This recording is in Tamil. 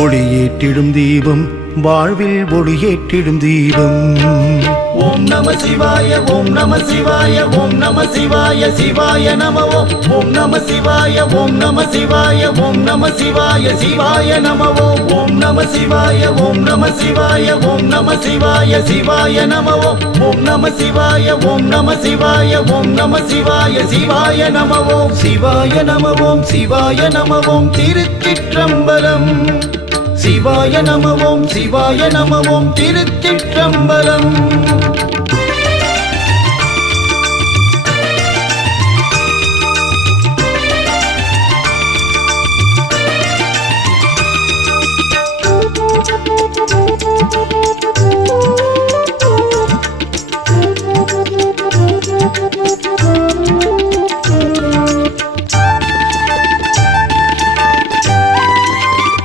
ஒளியேற்றிடும் தீபம் வாழ்வில் ஒளியேற்றிடும் தீபம். ஓம் நம சிவாய ஓம் நம சிவாய ஓம் நம சிவாய சிவாய நம ஓம் நம சிவாய ஓம் நம சிவாய ஓம் நம சிவாய சிவாய நம ஓம் நம சிவாய ஓம் நம சிவாய ஓம் நம சிவாய சிவாய நம ஓம் நம சிவாய ஓம் நம சிவாய ஓம் நம சிவாய சிவாய நம சிவாய நம சிவாய நம திருச்சிற்றம்பலம். சிவாய நம சிவாய நம திருச்சிற்றம்பலம்.